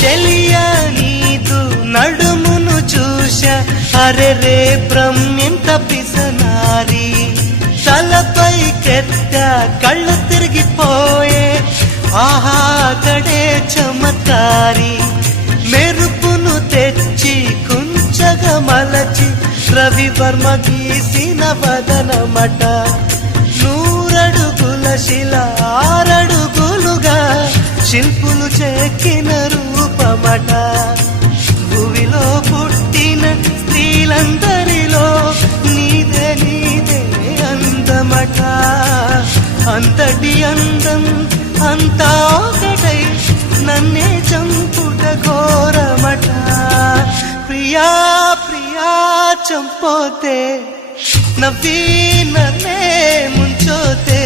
చెలియ నీదు నడుమును చూశ అరే రే బ్రహ్మింత పిసనారి తలపై కెత్త కళ్ళు తిరిగిపోయే ఆహా కడే చమత్కారి మెరుపును తెచ్చి కుంచగా మలచి రవివర్మ గీసిన వదనమట నూరడుగుల శిల 6 అడుగులుగా శిల్పులు చెక్కిన రూపమట భూమిలో పుట్టిన స్త్రీలందరిలో నీదే నీదే అందమట అంతటి అందం అంతా ఒకటై నన్నే చంపుట ఘోరమట ప్రియా ప్రియా చంపోతే నవ్వి నన్నే ముంచోతే